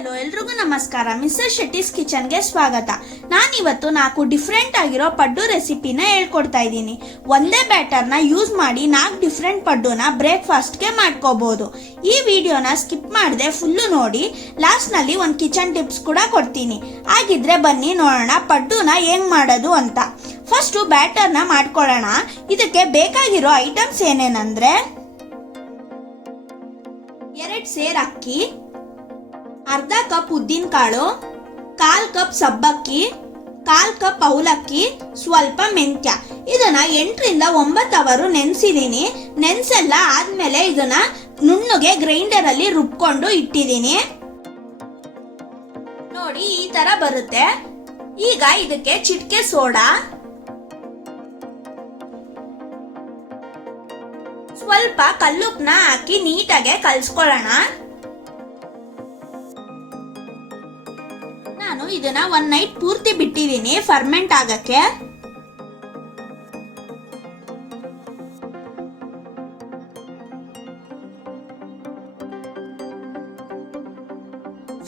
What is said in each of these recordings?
Hello ಎಲ್ರಿಗೂ ನಮಸ್ಕಾರ. Mister Shetty's ಕಿಚನ್ಗೆ ಸ್ವಾಗತ. ನಾನಿವತ್ತು 4 ಡಿಫ್ರೆಂಟ್ ಆಗಿರೋ ಪಡ್ಡು ರೆಸಿಪಿನ ಹೇಳ್ಕೊಡ್ತಾ ಇದ್ದೀನಿ. ಒಂದೇ ಬ್ಯಾಟರ್ನ ಯೂಸ್ ಮಾಡಿ 4 ಡಿಫ್ರೆಂಟ್ ಪಡ್ಡುನ ಬ್ರೇಕ್ಫಾಸ್ಟ್ಗೆ ಮಾಡ್ಕೋಬಹುದು. ಈ ವಿಡಿಯೋನ ಸ್ಕಿಪ್ ಮಾಡದೆ ಫುಲ್ಲು ನೋಡಿ. ಲಾಸ್ಟ್ನಲ್ಲಿ ಒಂದು ಕಿಚನ್ ಟಿಪ್ಸ್ ಕೂಡ ಕೊಡ್ತೀನಿ. ಹಾಗಿದ್ರೆ ಬನ್ನಿ ನೋಡೋಣ ಪಡ್ಡುನ ಹೆಂಗ್ ಮಾಡೋದು ಅಂತ. ಫಸ್ಟು ಬ್ಯಾಟರ್ನ ಮಾಡ್ಕೊಳ್ಳೋಣ. ಇದಕ್ಕೆ ಬೇಕಾಗಿರೋ ಐಟಮ್ಸ್ ಏನೇನಂದ್ರೆ 2 ಸೇರ್ ಅಕ್ಕಿ, ಅರ್ಧ ಕಪ್ ಉದ್ದಿನ ಕಾಳು, 1/4 ಕಪ್ ಸಬ್ಬಕ್ಕಿ, 1/4 ಕಪ್ ಅವಲಕ್ಕಿ, ಸ್ವಲ್ಪ ಮೆಂತ್ಯ. ಇದನ್ನ 8 ರಿಂದ 9 ಅವರು ನೆನೆಸಿದೀನಿ. ನೆನೆಸೆಲ್ಲ ಆದ್ಮೇಲೆ ಇದನ್ನ ನುಣ್ಣಗೆ ಗ್ರೈಂಡರ್ ಅಲ್ಲಿ ರುಬ್ಕೊಂಡು ಇಟ್ಟಿದ್ದೀನಿ. ನೋಡಿ ಈ ತರ ಬರುತ್ತೆ. ಈಗ ಇದಕ್ಕೆ ಚಿಟಿಕೆ ಸೋಡಾ, ಸ್ವಲ್ಪ ಕಲ್ಲುಪ್ಪನ ಹಾಕಿ ನೀಟಾಗೆ ಕಲ್ಸ್ಕೊಳ್ಳೋಣ. ನಾನು ಇದನ್ನ 1 ನೈಟ್ ಪೂರ್ತಿ ಬಿಟ್ಟಿದ್ದೀನಿ ಫರ್ಮೆಂಟ್ ಆಗಕ್ಕೆ.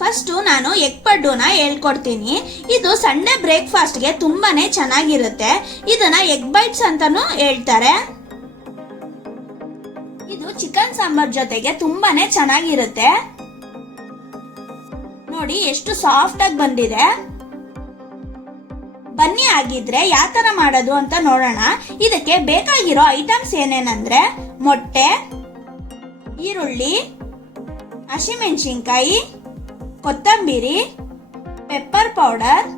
ಫಸ್ಟ್ ನಾನು ಎಗ್ ಪಡ್ಡುನ ಹೇಳ್ಕೊಡ್ತೀನಿ. ಇದು ಸಂಡೇ ಬ್ರೇಕ್ಫಾಸ್ಟ್ಗೆ ತುಂಬಾನೇ ಚೆನ್ನಾಗಿರುತ್ತೆ. ಇದನ್ನ ಎಗ್ ಬೈಟ್ಸ್ ಅಂತಾನು ಹೇಳ್ತಾರೆ. ಇದು ಚಿಕನ್ ಸಾಂಬಾರ್ ಜೊತೆಗೆ ತುಂಬಾನೇ ಚೆನ್ನಾಗಿರುತ್ತೆ. ನೋಡಿ ಎಷ್ಟು ಸಾಫ್ಟ್ ಆಗಿ ಬಂದಿದೆ. ಬನ್ನಿ ಆಗಿದ್ರೆ ಯಾವ ತರ ಮಾಡೋದು ಅಂತ ನೋಡೋಣ. ಇದಕ್ಕೆ ಬೇಕಾಗಿರೋ ಐಟಮ್ಸ್ ಏನೇನಂದ್ರೆ ಮೊಟ್ಟೆ, ಈರುಳ್ಳಿ, ಹಸಿಮೆಣಸಿನ್ಕಾಯಿ, ಕೊತ್ತಂಬರಿ, ಪೆಪ್ಪರ್ ಪೌಡರ್,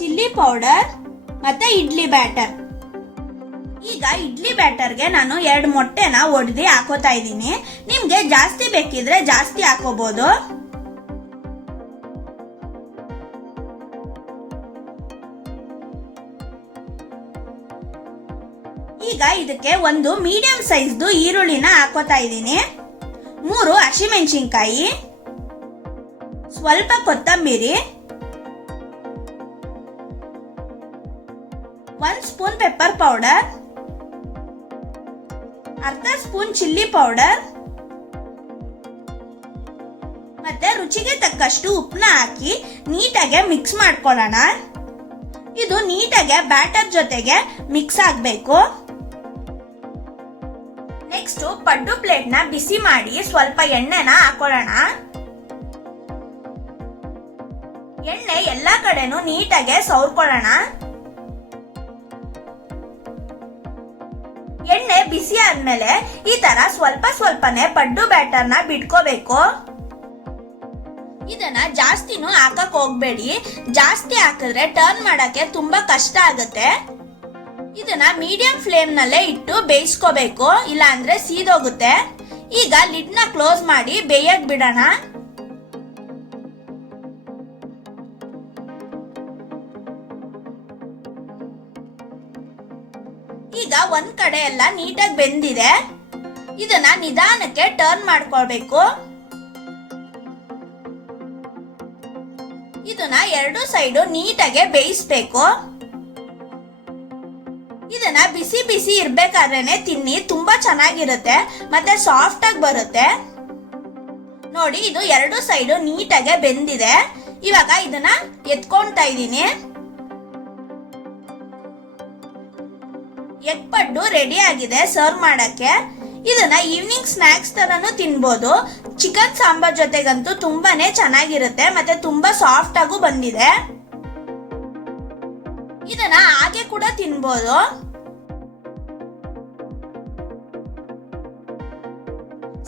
ಚಿಲ್ಲಿ ಪೌಡರ್ ಮತ್ತೆ ಇಡ್ಲಿ ಬ್ಯಾಟರ್. ಈಗ ಇಡ್ಲಿ ಬ್ಯಾಟರ್ಗೆ ನಾನು 2 ಮೊಟ್ಟೆನ ಒಡೆದು ಹಾಕೋತಾ ಇದ್ದೀನಿ. ನಿಮ್ಗೆ ಜಾಸ್ತಿ ಬೇಕಿದ್ರೆ ಜಾಸ್ತಿ ಹಾಕೋಬಹುದು. ಈಗ ಇದಕ್ಕೆ ಒಂದು ಮೀಡಿಯಂ ಸೈಜ್ದು ಈರುಳ್ಳಿನ ಹಾಕೋತಾ ಇದ್ದೀನಿ. 3 ಹಸಿಮೆಣಸಿನ್ಕಾಯಿ, ಸ್ವಲ್ಪ ಕೊತ್ತಂಬರಿ, 1 ಸ್ಪೂನ್ ಪೆಪ್ಪರ್ ಪೌಡರ್, ಅರ್ಧ ಸ್ಪೂನ್ ಚಿಲ್ಲಿ ಪೌಡರ್ ಮತ್ತೆ ರುಚಿಗೆ ತಕ್ಕಷ್ಟು ಉಪ್ಪನ್ನ ಹಾಕಿ ನೀಟಾಗೆ ಮಿಕ್ಸ್ ಮಾಡ್ಕೊಳ್ಳೋಣ. ಇದು ನೀಟಾಗೆ ಬ್ಯಾಟರ್ ಜೊತೆಗೆ ಮಿಕ್ಸ್ ಆಗಬೇಕು. ನೆಕ್ಸ್ಟ್ ಪಡ್ಡು ಪ್ಲೇಟ್ ನ ಬಿಸಿ ಮಾಡಿ ಸ್ವಲ್ಪ ಎಣ್ಣೆನ ಹಾಕೊಳ್ಳೋಣ. ಎಣ್ಣೆ ಎಲ್ಲಾ ಕಡೆನೂ ನೀಟಾಗೆ ಸವರ್ಕೊಳ್ಳೋಣ. ಎಣ್ಣೆ ಬಿಸಿ ಆದ್ಮೇಲೆ ಈ ತರ ಸ್ವಲ್ಪ ಸ್ವಲ್ಪನೇ ಪಡ್ಡು ಬ್ಯಾಟರ್ನ ಬಿಟ್ಕೋಬೇಕು. ಇದನ್ನ ಜಾಸ್ತಿನೂ ಹಾಕಕ್ ಹೋಗ್ಬೇಡಿ. ಜಾಸ್ತಿ ಹಾಕಿದ್ರೆ ಟರ್ನ್ ಮಾಡಕ್ಕೆ ತುಂಬಾ ಕಷ್ಟ ಆಗುತ್ತೆ. ಇದನ್ನ ಮೀಡಿಯಂ ಫ್ಲೇಮ್ ನಲ್ಲೇ ಇಟ್ಟು ಬೇಯಿಸ್ಕೋಬೇಕು, ಇಲ್ಲ ಅಂದ್ರೆ ಸೀದೋಗುತ್ತೆ. ಈಗ ಲಿಡ್ ನ ಕ್ಲೋಸ್ ಮಾಡಿ ಬೇಯಕ್ ಬಿಡೋಣ. ಈಗ ಒಂದ್ ಕಡೆ ಎಲ್ಲ ನೀಟಾಗಿ ಬೆಂದಿದೆ. ಇದನ್ನ ನಿಧಾನಕ್ಕೆ ಟರ್ನ್ ಮಾಡ್ಕೊಳ್ಬೇಕು. ಇದನ್ನ 2 ಸೈಡು ನೀಟಾಗೆ ಬೇಯಿಸ್ಬೇಕು. ಇದನ್ನ ಬಿಸಿ ಬಿಸಿ ಇರ್ಬೇಕಾದ್ರೇನೆ ತಿನ್ನಿ, ತುಂಬಾ ಚೆನ್ನಾಗಿರುತ್ತೆ ಮತ್ತೆ ಸಾಫ್ಟ್ ಆಗಿ ಬರುತ್ತೆ. ನೋಡಿ ಇದು 2 ಸೈಡು ನೀಟಾಗೆ ಬೆಂದಿದೆ. ಇವಾಗ ಇದನ್ನ ಎತ್ಕೊಂತಾ ಇದ್ದೀನಿ. ಎಗ್ ಪಡ್ಡು ರೆಡಿ ಆಗಿದೆ ಸರ್ವ್ ಮಾಡಕ್ಕೆ. ಇದನ್ನ ಈವ್ನಿಂಗ್ ಸ್ನಾಕ್ಸ್ ತರನು ತಿನ್ಬೋದು. ಚಿಕನ್ ಸಾಂಬಾರ್ ಜೊತೆಗಂತೂ ತುಂಬಾನೇ ಚೆನ್ನಾಗಿರುತ್ತೆ ಮತ್ತೆ ತುಂಬಾ ಸಾಫ್ಟ್ ಆಗು ಬಂದಿದೆ. ಇದನ್ನ ಹಾಗೆ ಕೂಡ ತಿನ್ಬೋದು.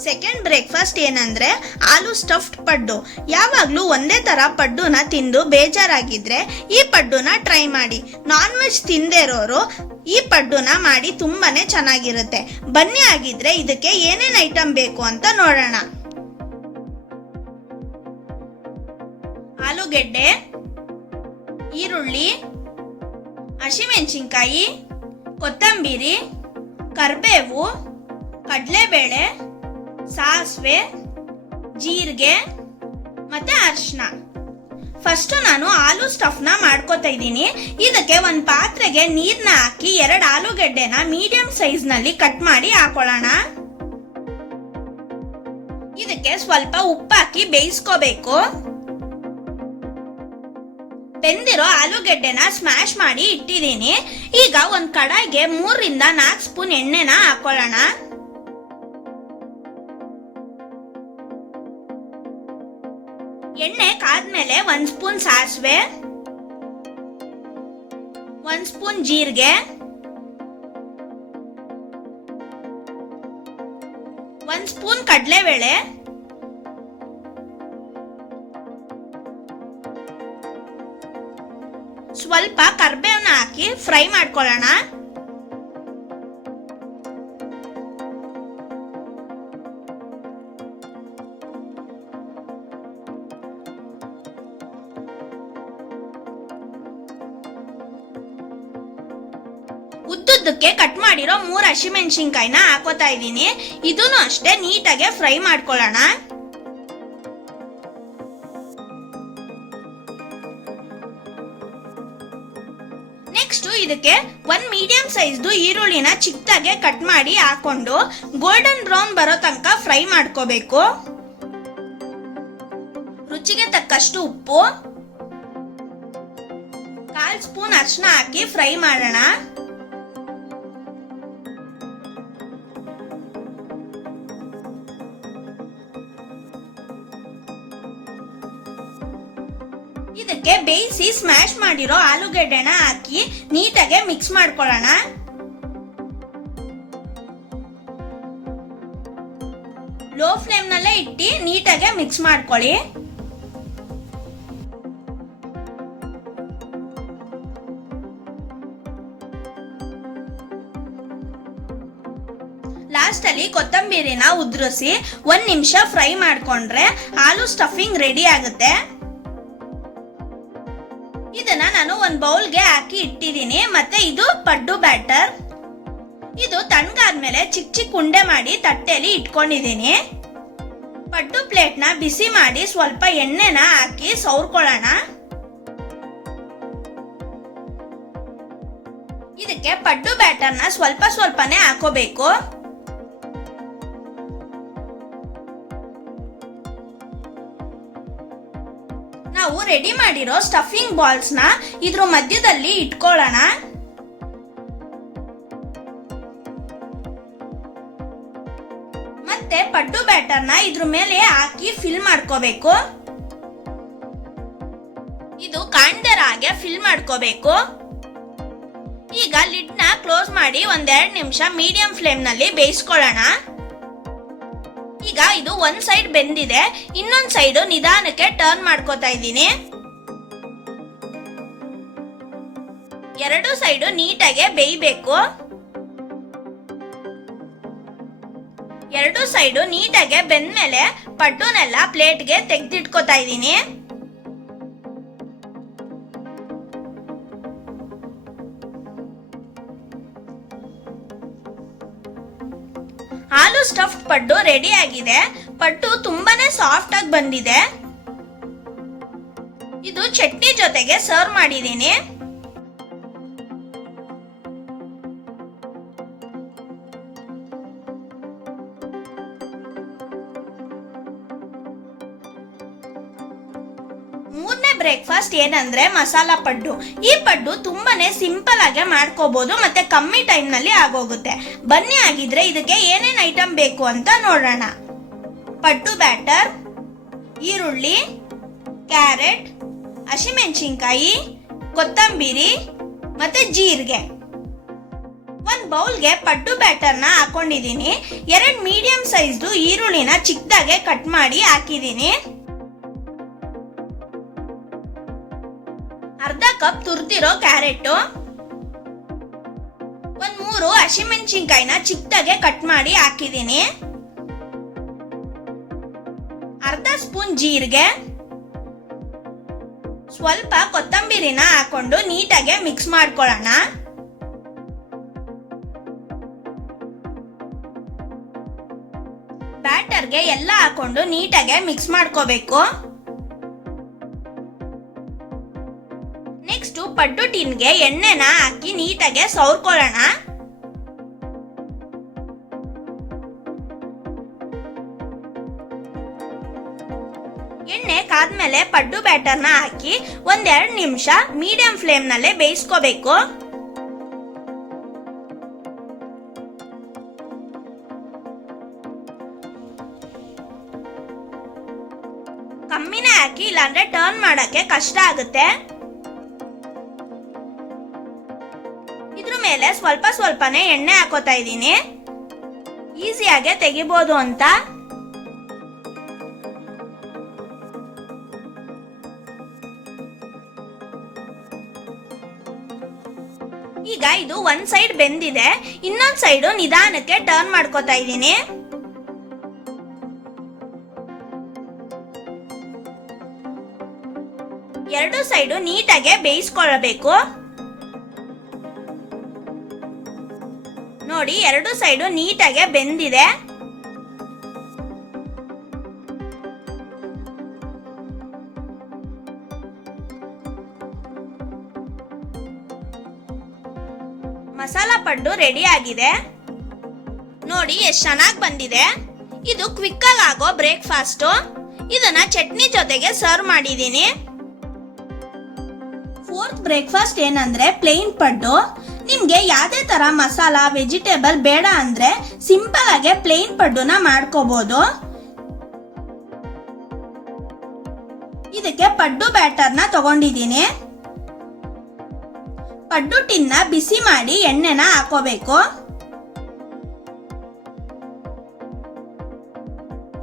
ಸೆಕೆಂಡ್ ಬ್ರೇಕ್ಫಾಸ್ಟ್ ಏನಂದ್ರೆ ಆಲೂ ಸ್ಟಫ್ಡ್ ಪಡ್ಡು. ಯಾವಾಗ್ಲೂ ಒಂದೇ ತರ ಪಡ್ಡುನ ತಿಂದು ಬೇಜಾರಾಗಿದ್ರೆ ಈ ಪಡ್ಡುನ ಟ್ರೈ ಮಾಡಿ. ನಾನ್ ವೆಜ್ ತಿಂದೇ ಇರೋರು ಈ ಪಡ್ಡುನ ಮಾಡಿ ತುಂಬಾನೇ ಚೆನ್ನಾಗಿರುತ್ತೆ. ಬನ್ನಿ ಆಗಿದ್ರೆ ಇದಕ್ಕೆ ಏನೇನ್ ಐಟಮ್ ಬೇಕು ಅಂತ ನೋಡೋಣ. ಆಲೂಗೆಡ್ಡೆ, ಈರುಳ್ಳಿ, ಹಸಿಮೆಣಸಿನ್ಕಾಯಿ, ಕೊತ್ತಂಬರಿ, ಕರಿಬೇವು, ಕಡಲೆಬೇಳೆ, ಸಾಸಿವೆ, ಜೀರಿಗೆ ಮತ್ತೆ ಅರಿಶಿನ. ಫಸ್ಟ್ ನಾನು ಆಲೂ ಸ್ಟಫ್ನ ಮಾಡ್ಕೋತಾ ಇದ್ದೀನಿ. ಇದಕ್ಕೆ ಒಂದು ಪಾತ್ರೆಗೆ ನೀರ್ನ ಹಾಕಿ 2 ಆಲೂಗೆಡ್ಡೆನ ಮೀಡಿಯಂ ಸೈಜ್ ನಲ್ಲಿ ಕಟ್ ಮಾಡಿ ಹಾಕೊಳ್ಳೋಣ. ಇದಕ್ಕೆ ಸ್ವಲ್ಪ ಉಪ್ಪು ಹಾಕಿ ಬೇಯಿಸ್ಕೋಬೇಕು. ಬೆಂದಿರೋ ಆಲೂಗೆಡ್ಡೆನ ಸ್ಮ್ಯಾಶ್ ಮಾಡಿ ಇಟ್ಟಿದ್ದೀನಿ. ಈಗ ಒಂದ್ ಕಡಾಯಿಗೆ 3 ರಿಂದ 4 ಸ್ಪೂನ್ ಎಣ್ಣೆನ ಹಾಕೊಳ್ಳೋಣ. ಎಣ್ಣೆ ಕಾದ್ಮೇಲೆ 1 ಸ್ಪೂನ್ ಸಾಸಿವೆ, 1 ಸ್ಪೂನ್ ಜೀರಿಗೆ, 1 ಸ್ಪೂನ್ ಕಡಲೆಬೇಳೆ, ಸ್ವಲ್ಪ ಕರಿಬೇವನ್ನ ಹಾಕಿ ಫ್ರೈ ಮಾಡ್ಕೊಳ್ಳೋಣ. ಉದ್ದುದ್ದಕ್ಕೆ ಕಟ್ ಮಾಡಿರೋ 3 ಹಸಿಮೆಣಸಿನ್ಕಾಯಿನ ಹಾಕೋತಾ ಇದ್ದೀನಿ. ಇದನ್ನು ಅಷ್ಟೇ ನೀಟಾಗಿ ಫ್ರೈ ಮಾಡ್ಕೊಳ್ಳೋಣ. ನೆಕ್ಸ್ಟ್ ಇದಕ್ಕೆ 1 ಮೀಡಿಯಂ ಸೈಜ್ದು ಈರುಳ್ಳಿನ ಚಿಕ್ಕದಾಗೆ ಕಟ್ ಮಾಡಿ ಹಾಕೊಂಡು ಗೋಲ್ಡನ್ ಬ್ರೌನ್ ಬರೋ ತನಕ ಫ್ರೈ ಮಾಡ್ಕೋಬೇಕು. ರುಚಿಗೆ ತಕ್ಕಷ್ಟು ಉಪ್ಪು, 1/4 ಸ್ಪೂನ್ ಅರಿಶಿನ ಹಾಕಿ ಫ್ರೈ ಮಾಡೋಣ. ಇದಕ್ಕೆ ಬೇಯಿಸಿ ಸ್ಮ್ಯಾಶ್ ಮಾಡಿರೋ ಆಲೂಗೆಡ್ಡೆನ ಹಾಕಿ ನೀಟಾಗಿ ಮಿಕ್ಸ್ ಮಾಡ್ಕೊಳ್ಳೋಣ. ಲೋ ಫ್ಲೇಮ್ ನಲ್ಲೇ ಇಟ್ಟು ನೀಟಾಗಿ ಮಿಕ್ಸ್ ಮಾಡ್ಕೊಳ್ಳಿ. ಲಾಸ್ಟ್ ಅಲ್ಲಿ ಕೊತ್ತಂಬರಿನ ಉದುರಿಸಿ 1 ನಿಮಿಷ ಫ್ರೈ ಮಾಡ್ಕೊಂಡ್ರೆ ಆಲೂ ಸ್ಟಫಿಂಗ್ ರೆಡಿ ಆಗುತ್ತೆ. ಇದನ್ನ ನಾನು ಒಂದು ಬೌಲ್ಗೆ ಹಾಕಿ ಇಟ್ಟಿದ್ದೀನಿ. ಮತ್ತೆ ಇದು ಪಡ್ಡು ಬ್ಯಾಟರ್. ಇದು ತಣ್ಣಗಾದ್ಮೇಲೆ ಚಿಕ್ಕ ಚಿಕ್ಕ ಉಂಡೆ ಮಾಡಿ ತಟ್ಟೆಯಲ್ಲಿ ಇಟ್ಕೊಂಡಿದ್ದೀನಿ. ಪಡ್ಡು ಪ್ಲೇಟ್ನ ಬಿಸಿ ಮಾಡಿ ಸ್ವಲ್ಪ ಎಣ್ಣೆನ ಹಾಕಿ ಸವರ್ಕೊಳ್ಳೋಣ. ಇದಕ್ಕೆ ಪಡ್ಡು ಬ್ಯಾಟರ್ನ ಸ್ವಲ್ಪ ಸ್ವಲ್ಪನೇ ಹಾಕೋಬೇಕು. ನಾವು ರೆಡಿ ಮಾಡಿರೋ ಸ್ಟಫಿಂಗ್ ಬಾಲ್ಸ್ ನ ಇದ್ರ ಮಧ್ಯದಲ್ಲಿ ಇಟ್ಕೊಳ್ಳೋಣ. ಮತ್ತೆ ಪಡ್ಡು ಬ್ಯಾಟರ್ನ ಇದ್ರ ಮೇಲೆ ಹಾಕಿ ಫಿಲ್ ಮಾಡ್ಕೋಬೇಕು. ಇದು ಕಾಣ್ದಿರ ಹಾಗೆ ಫಿಲ್ ಮಾಡ್ಕೋಬೇಕು. ಈಗ ಲಿಡ್ ನ ಕ್ಲೋಸ್ ಮಾಡಿ 1-2 ನಿಮಿಷ ಮೀಡಿಯಂ ಫ್ಲೇಮ್ ನಲ್ಲಿ ಬೇಯಿಸ್ಕೊಳ್ಳೋಣ. ಈಗ ಇದು ಒಂದ್ ಸೈಡ್ ಬೆಂದಿದೆ, ಇನ್ನೊಂದ್ ಸೈಡ್ ನಿಧಾನಕ್ಕೆ ಟರ್ನ್ ಮಾಡ್ಕೋತಾ ಇದ್ದೀನಿ. 2 ಸೈಡ್ ನೀಟಾಗಿ ಬೇಯಬೇಕು. 2 ಸೈಡ್ ನೀಟಾಗಿ ಬೆಂದ್ಮೇಲೆ ಪಡ್ಡುನೆಲ್ಲ ಪ್ಲೇಟ್ಗೆ ತೆಗೆದಿಟ್ಕೋತಾ ಇದ್ದೀನಿ. ಆಲೂ ಸ್ಟಫ್ಡ್ ಪಡ್ಡು ರೆಡಿ ಆಗಿದೆ. ಪಡ್ಡು ತುಂಬಾನೇ ಸಾಫ್ಟ್ ಆಗಿ ಬಂದಿದೆ. ಇದು ಚಟ್ನಿ ಜೊತೆಗೆ ಸರ್ವ್ ಮಾಡಿದ್ದೀನಿ. ಮೂರನೇ ಬ್ರೇಕ್ಫಾಸ್ಟ್ ಏನಂದ್ರೆ ಮಸಾಲಾ ಪಡ್ಡು. ಈ ಪಡ್ಡು ತುಂಬಾನೇ ಸಿಂಪಲ್ ಆಗಿ ಮಾಡ್ಕೋಬಹುದು ಮತ್ತೆ ಕಮ್ಮಿ ಟೈಮ್ ನಲ್ಲಿ ಆಗೋಗುತ್ತೆ. ಬನ್ನಿ ಆಗಿದ್ರೆ ಇದಕ್ಕೆ ಏನೇನ್ ಐಟಮ್ ಬೇಕು ಅಂತ ನೋಡೋಣ. ಪಡ್ಡು ಬ್ಯಾಟರ್, ಈರುಳ್ಳಿ, ಕ್ಯಾರೆಟ್, ಹಸಿಮೆಣಸಿನ್ಕಾಯಿ, ಕೊತ್ತಂಬರಿ ಮತ್ತೆ ಜೀರಿಗೆ. ಒಂದ್ ಬೌಲ್ಗೆ ಪಡ್ಡು ಬ್ಯಾಟರ್ನ ಹಾಕೊಂಡಿದ್ದೀನಿ. 2 ಮೀಡಿಯಂ ಸೈಜ್ದು ಈರುಳ್ಳಿನ ಚಿಕ್ಕದಾಗೆ ಕಟ್ ಮಾಡಿ ಹಾಕಿದ್ದೀನಿ. ಅರ್ಧ ಕಪ್ ತುರ್ದಿರೋ ಕ್ಯಾರೆಟ್, 3 ಹಸಿಮೆಣಸಿನ್ಕಾಯಿನ ಚಿಕ್ಕದಾಗೆ ಕಟ್ ಮಾಡಿ ಹಾಕಿದ್ದೀನಿ. ಅರ್ಧ ಸ್ಪೂನ್ ಜೀರಿಗೆ, ಸ್ವಲ್ಪ ಕೊತ್ತಂಬರಿನ ಹಾಕೊಂಡು ನೀಟಾಗಿ ಮಿಕ್ಸ್ ಮಾಡ್ಕೊಳ್ಳೋಣ. ಬ್ಯಾಟರ್ಗೆ ಎಲ್ಲ ಹಾಕೊಂಡು ನೀಟಾಗಿ ಮಿಕ್ಸ್ ಮಾಡ್ಕೋಬೇಕು. ನೆಕ್ಸ್ಟ್ ಪಡ್ಡು ಟಿನ್ಗೆ ಎಣ್ಣೆನ ಹಾಕಿ ನೀಟಾಗಿ ಸವರ್ಕೊಳ್ಳೋಣ. ಎಣ್ಣೆ ಕಾದ್ಮೇಲೆ ಪಡ್ಡು ಬ್ಯಾಟರ್ನ ಹಾಕಿ 1-2 ನಿಮಿಷ ಮೀಡಿಯಂ ಫ್ಲೇಮ್ ನಲ್ಲೇ ಬೇಯಿಸ್ಕೋಬೇಕು. ಕಮ್ಮಿನೇ ಹಾಕಿ, ಇಲ್ಲಾಂದ್ರೆ ಟರ್ನ್ ಮಾಡಕ್ಕೆ ಕಷ್ಟ ಆಗುತ್ತೆ. ಇದ್ರ ಮೇಲೆ ಸ್ವಲ್ಪ ಸ್ವಲ್ಪನೇ ಎಣ್ಣೆ ಹಾಕೋತಾ ಇದ್ದೀನಿ, ಈಸಿಯಾಗೆ ತೆಗಿಬಹುದು ಅಂತ. ಈಗ ಇದು ಒಂದ್ ಸೈಡ್ ಬೆಂದಿದೆ, ಇನ್ನೊಂದ್ ಸೈಡು ನಿಧಾನಕ್ಕೆ ಟರ್ನ್ ಮಾಡ್ಕೋತಾ ಇದ್ದೀನಿ. ಎರಡು ಸೈಡು ನೀಟಾಗೆ ಬೇಯಿಸ್ಕೊಳ್ಳಬೇಕು. ನೋಡಿ, ಎರಡು ಸೈಡು ನೀಟಾಗೆ ಬೆಂದಿದೆ. ಮಸಾಲಾ ಪಡ್ಡು ರೆಡಿ ಆಗಿದೆ. ನೋಡಿ ಎಷ್ಟು ಚೆನ್ನಾಗಿ ಬಂದಿದೆ. ಇದು ಕ್ವಿಕ್ ಆಗಿ ಆಗೋ ಬ್ರೇಕ್ಫಾಸ್ಟ್. ಇದನ್ನ ಚಟ್ನಿ ಜೊತೆಗೆ ಸರ್ವ್ ಮಾಡಿದ್ದೀನಿ. ಫೋರ್ತ್ ಬ್ರೇಕ್ಫಾಸ್ಟ್ ಏನಂದ್ರೆ ಪ್ಲೇನ್ ಪಡ್ಡು. ನಿಮ್ಗೆ ಯಾವ್ದೇ ತರ ಮಸಾಲಾ ವೆಜಿಟೇಬಲ್ ಬೇಡ ಅಂದ್ರೆ ಸಿಂಪಲ್ ಆಗಿ ಪ್ಲೇನ್ ಪಡ್ಡುನ ಮಾಡ್ಕೋಬಹುದು. ಇದಕ್ಕೆ ಪಡ್ಡು ಬ್ಯಾಟರ್ನ ತಗೊಂಡಿದ್ದೀನಿ. ಪಡ್ಡು ಟಿನ್ನ ಬಿಸಿ ಮಾಡಿ ಎಣ್ಣೆನ ಹಾಕೋಬೇಕು.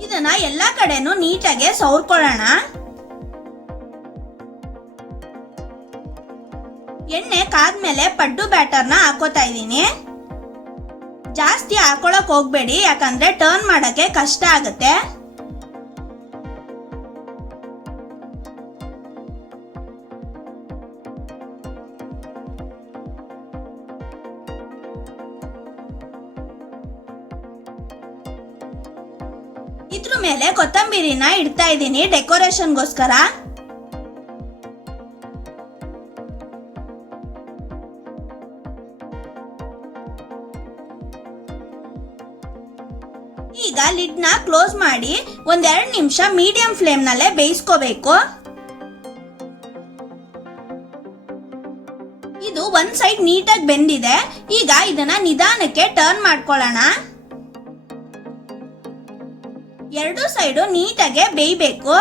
ಇದನ್ನ ಎಲ್ಲಾ ಕಡೆನೂ ನೀಟಾಗಿ ಸವರ್ಕೊಳ್ಳೋಣ. ಎಣ್ಣೆ ಕಾದ್ಮೇಲೆ ಪಡ್ಡು ಬ್ಯಾಟರ್ನ ಹಾಕೋತಾ ಇದ್ದೀನಿ. ಜಾಸ್ತಿ ಹಾಕೊಳಕ್ ಹೋಗ್ಬೇಡಿ, ಯಾಕಂದ್ರೆ ಟರ್ನ್ ಮಾಡಕ್ಕೆ ಕಷ್ಟ ಆಗುತ್ತೆ. ಇದ್ರ ಮೇಲೆ ಕೊತ್ತಂಬರಿನ ಇಡ್ತಾ ಇದ್ದೀನಿ ಡೆಕೋರೇಷನ್ಗೋಸ್ಕರ. ಈಗ ಲಿಡ್ ನ ಕ್ಲೋಸ್ ಮಾಡಿ 1-2 ನಿಮಿಷ ಮೀಡಿಯಂ ಫ್ಲೇಮ್ ನಲ್ಲೇ ಬೇಯಿಸ್ಕೋಬೇಕು. ಇದು ಒಂದ್ ಸೈಡ್ ನೀಟಾಗಿ ಬೆಂದಿದೆ. ಈಗ ಇದನ್ನ ನಿಧಾನಕ್ಕೆ ಟರ್ನ್ ಮಾಡ್ಕೊಳ್ಳೋಣ. ಎರಡು ಸೈಡು ನೀಟಾಗಿ ಬೇಯಬೇಕು.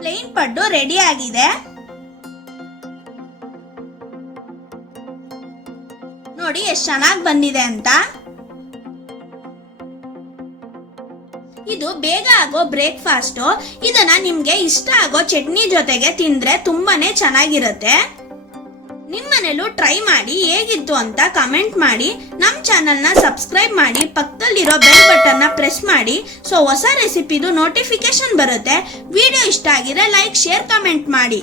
ಪ್ಲೇನ್ ಪಡ್ಡು ರೆಡಿ ಆಗಿದೆ. ನೋಡಿ ಎಷ್ಟು ಚೆನ್ನಾಗಿ ಬಂದಿದೆ ಅಂತ. ಇದು ಬೇಗ ಆಗೋ ಬ್ರೇಕ್ಫಾಸ್ಟ್. ಇದನ್ನ ನಿಮ್ಗೆ ಇಷ್ಟ ಆಗೋ ಚಟ್ನಿ ಜೊತೆಗೆ ತಿಂದ್ರೆ ತುಂಬಾನೇ ಚೆನ್ನಾಗಿರುತ್ತೆ. ನಿಮ್ಮನೇಲೂ ಟ್ರೈ ಮಾಡಿ ಹೇಗಿತ್ತು ಅಂತ ಕಮೆಂಟ್ ಮಾಡಿ. ನಮ್ಮ ಚಾನಲ್ನ ಸಬ್ಸ್ಕ್ರೈಬ್ ಮಾಡಿ, ಪಕ್ಕದಲ್ಲಿರೋ ಬೆಲ್ ಬಟನ್ನ ಪ್ರೆಸ್ ಮಾಡಿ. ಸೊ ಹೊಸ ರೆಸಿಪಿದು ನೋಟಿಫಿಕೇಶನ್ ಬರುತ್ತೆ. ವಿಡಿಯೋ ಇಷ್ಟ ಆಗಿದ್ರೆ ಲೈಕ್, ಶೇರ್, ಕಮೆಂಟ್ ಮಾಡಿ.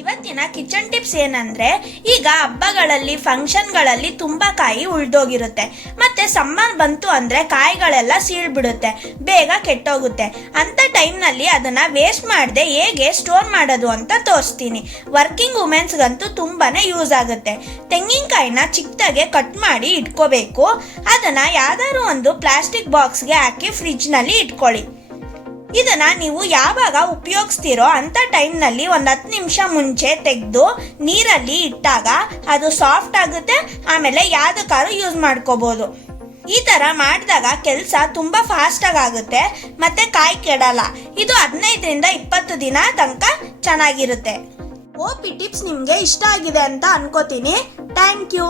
ಇವತ್ತಿನ ಕಿಚನ್ ಟಿಪ್ಸ್ ಏನಂದ್ರೆ, ಈಗ ಹಬ್ಬಗಳಲ್ಲಿ ಫಂಕ್ಷನ್ಗಳಲ್ಲಿ ತುಂಬಾ ಕಾಯಿ ಉಳ್ದೋಗಿರುತ್ತೆ. ಮತ್ತೆ ಸಮ್ಮರ್ ಬಂತು ಅಂದ್ರೆ ಕಾಯಿಗಳೆಲ್ಲ ಸೀಳ್ಬಿಡುತ್ತೆ, ಬೇಗ ಕೆಟ್ಟೋಗುತ್ತೆ. ಅಂತ ಟೈಮ್ನಲ್ಲಿ ಅದನ್ನ ವೇಸ್ಟ್ ಮಾಡದೆ ಹೇಗೆ ಸ್ಟೋರ್ ಮಾಡೋದು ಅಂತ ತೋರಿಸ್ತೀನಿ. ವರ್ಕಿಂಗ್ ವುಮೆನ್ಸ್ಗಂತೂ ತುಂಬಾನೇ ಯೂಸ್ ಆಗುತ್ತೆ. ತೆಂಗಿನಕಾಯಿನ ಚಿಕ್ಕದಾಗೆ ಕಟ್ ಮಾಡಿ ಇಟ್ಕೋಬೇಕು. ಅದನ್ನ ಯಾವ್ದಾದ್ರು ಒಂದು ಪ್ಲಾಸ್ಟಿಕ್ ಬಾಕ್ಸ್ಗೆ ಹಾಕಿ ಫ್ರಿಡ್ಜ್ ನಲ್ಲಿ ಇಟ್ಕೊಳ್ಳಿ. ಇದನ್ನ ನೀವು ಯಾವಾಗ ಉಪಯೋಗಿಸ್ತೀರೋ ಅಂತ ಟೈಮ್ನಲ್ಲಿ 10 ನಿಮಿಷ ಮುಂಚೆ ತೆಗೆದು ನೀರಲ್ಲಿ ಇಟ್ಟಾಗ ಅದು ಸಾಫ್ಟ್ ಆಗುತ್ತೆ. ಆಮೇಲೆ ಯಾವ್ದಕ್ಕಾದ್ರೂ ಯೂಸ್ ಮಾಡ್ಕೋಬಹುದು. ಈ ತರ ಮಾಡಿದಾಗ ಕೆಲಸ ತುಂಬಾ ಫಾಸ್ಟ್ ಆಗುತ್ತೆ, ಮತ್ತೆ ಕಾಯಿ ಕೆಡಲ್ಲ. ಇದು 15ರಿಂದ 20 ದಿನ ತನಕ ಚೆನ್ನಾಗಿರುತ್ತೆ. ಹೋಪ್ ಈ ಟಿಪ್ಸ್ ನಿಮ್ಗೆ ಇಷ್ಟ ಆಗಿದೆ ಅಂತ ಅನ್ಕೋತೀನಿ. Thank you.